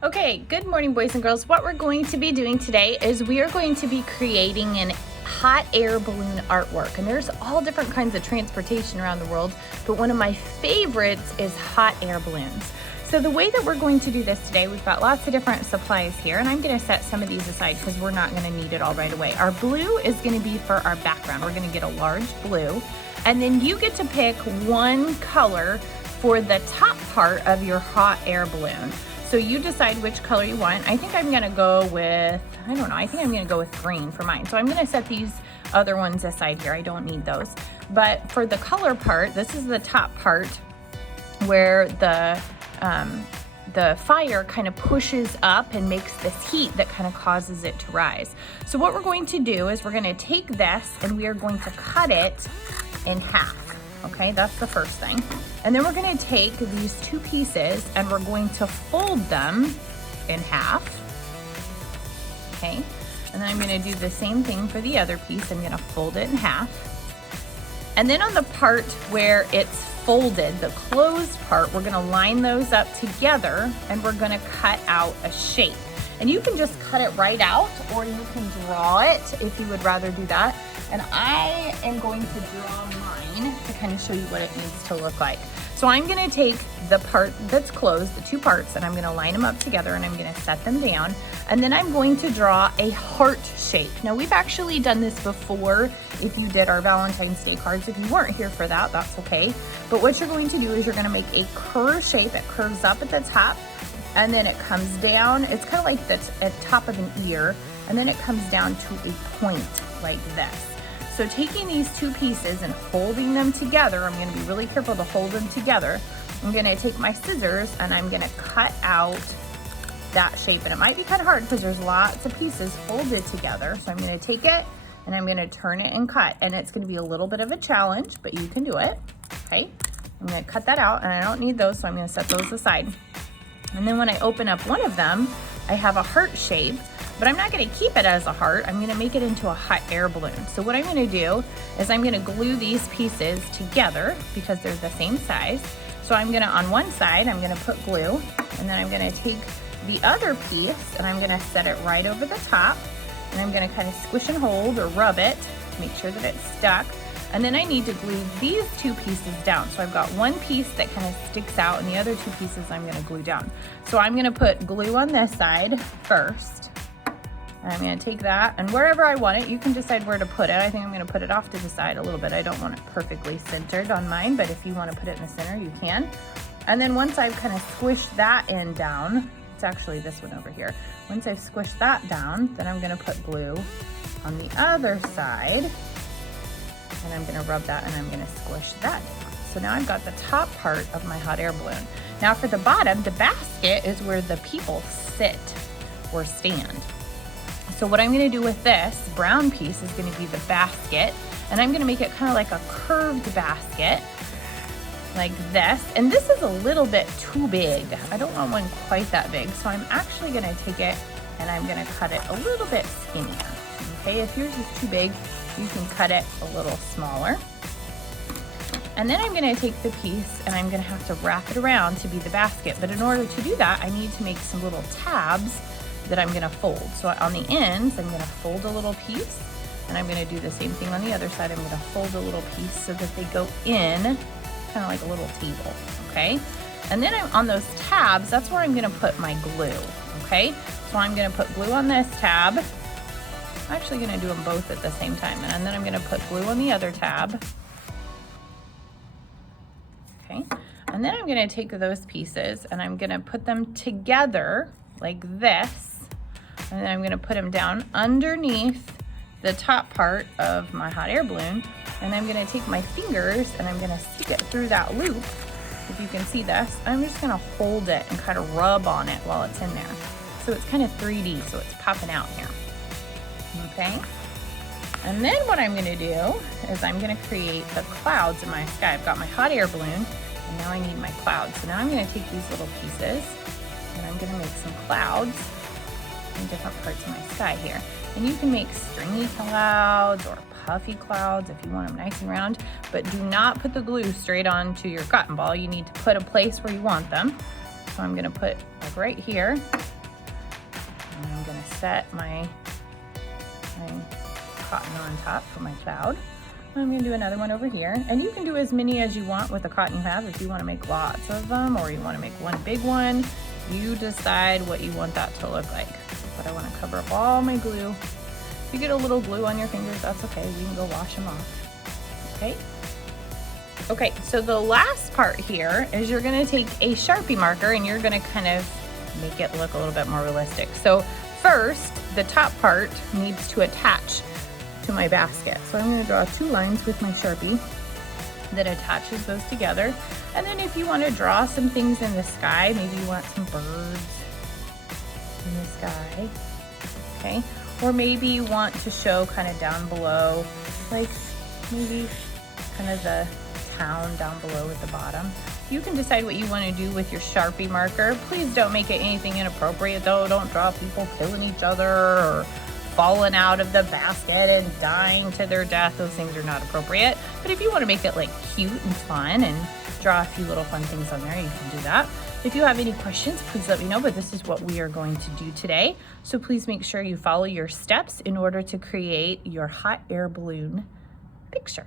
Okay, good morning, boys and girls. What we're going to be doing today is we are going to be creating an hot air balloon artwork. And there's all different kinds of transportation around the world, but one of my favorites is hot air balloons. So the way that we're going to do this today, we've got lots of different supplies here, and I'm gonna set some of these aside because we're not gonna need it all right away. Our blue is gonna be for our background. We're gonna get a large blue, and then you get to pick one color for the top part of your hot air balloon. So you decide which color you want. I think I'm gonna go with, I don't know, I think I'm gonna go with green for mine. So I'm gonna set these other ones aside here. I don't need those. But for the color part, this is the top part where the fire kind of pushes up and makes this heat that kind of causes it to rise. So what we're going to do is we're gonna take this and we are going to cut it in half. Okay, that's the first thing. And then we're gonna take these two pieces and we're going to fold them in half. Okay, and then I'm gonna do the same thing for the other piece. I'm gonna fold it in half. And then on the part where it's folded, the closed part, we're gonna line those up together and we're gonna cut out a shape. And you can just cut it right out or you can draw it if you would rather do that. And I am going to draw mine to kind of show you what it needs to look like. So I'm gonna take the part that's closed, the two parts, and I'm gonna line them up together and I'm gonna set them down. And then I'm going to draw a heart shape. Now we've actually done this before if you did our Valentine's Day cards. If you weren't here for that, that's okay. But what you're going to do is you're gonna make a curve shape. It curves up at the top and then it comes down. It's kind of like the top of an ear, and then it comes down to a point like this. So taking these two pieces and holding them together, I'm gonna be really careful to hold them together. I'm gonna take my scissors and I'm gonna cut out that shape. And it might be kind of hard because there's lots of pieces folded together. So I'm gonna take it and I'm gonna turn it and cut. And it's gonna be a little bit of a challenge, but you can do it, okay? I'm gonna cut that out and I don't need those, so I'm gonna set those aside. And then when I open up one of them, I have a heart shape. But I'm not gonna keep it as a heart, I'm gonna make it into a hot air balloon. So what I'm gonna do is I'm gonna glue these pieces together because they're the same size. So I'm gonna, on one side, I'm gonna put glue, and then I'm gonna take the other piece and I'm gonna set it right over the top, and I'm gonna kind of squish and hold or rub it to make sure that it's stuck. And then I need to glue these two pieces down. So I've got one piece that kind of sticks out and the other two pieces I'm gonna glue down. So I'm gonna put glue on this side first. I'm gonna take that, and wherever I want it, you can decide where to put it. I think I'm gonna put it off to the side a little bit. I don't want it perfectly centered on mine, but if you wanna put it in the center, you can. And then once I've kind of squished that end down, it's actually this one over here. Once I've squished that down, then I'm gonna put glue on the other side, and I'm gonna rub that and I'm gonna squish that down. So now I've got the top part of my hot air balloon. Now for the bottom, the basket is where the people sit or stand. So what I'm gonna do with this brown piece is gonna be the basket, and I'm gonna make it kind of like a curved basket, like this. And this is a little bit too big. I don't want one quite that big, so I'm actually gonna take it and I'm gonna cut it a little bit skinnier. Okay, if yours is too big, you can cut it a little smaller. And then I'm gonna take the piece and I'm gonna have to wrap it around to be the basket. But in order to do that, I need to make some little tabs that I'm gonna fold. So on the ends, I'm gonna fold a little piece, and I'm gonna do the same thing on the other side. I'm gonna fold a little piece so that they go in, kind of like a little table, okay? And then on those tabs, that's where I'm gonna put my glue, okay? So I'm gonna put glue on this tab. I'm actually gonna do them both at the same time, and then I'm gonna put glue on the other tab, okay? And then I'm gonna take those pieces and I'm gonna put them together like this. And then I'm gonna put them down underneath the top part of my hot air balloon. And I'm gonna take my fingers and I'm gonna stick it through that loop, if you can see this. I'm just gonna hold it and kind of rub on it while it's in there. So it's kind of 3D, so it's popping out here, okay? And then what I'm gonna do is I'm gonna create the clouds in my sky. I've got my hot air balloon, and now I need my clouds. So now I'm gonna take these little pieces and I'm gonna make some clouds in different parts of my sky here. And you can make stringy clouds or puffy clouds if you want them nice and round, but do not put the glue straight onto your cotton ball. You need to put a place where you want them. So I'm gonna put like right here, and I'm gonna set my cotton on top for my cloud. I'm gonna do another one over here, and you can do as many as you want with the cotton you have. If you want to make lots of them, or you want to make one big one, you decide what you want that to look like. But I want to cover up all my glue. If you get a little glue on your fingers, that's okay. You can go wash them off. Okay. Okay, so the last part here is you're gonna take a Sharpie marker and you're gonna kind of make it look a little bit more realistic. So first, the top part needs to attach to my basket. So I'm gonna draw 2 lines with my Sharpie that attaches those together. And then if you wanna draw some things in the sky, maybe you want some birds in the sky, okay? Or maybe you want to show kind of down below, like maybe kind of the town down below at the bottom. You can decide what you want to do with your Sharpie marker. Please don't make it anything inappropriate though. Don't draw people killing each other or falling out of the basket and dying to their death. Those things are not appropriate. But if you want to make it like cute and fun and draw a few little fun things on there, you can do that. If you have any questions, please let me know, but this is what we are going to do today. So please make sure you follow your steps in order to create your hot air balloon picture.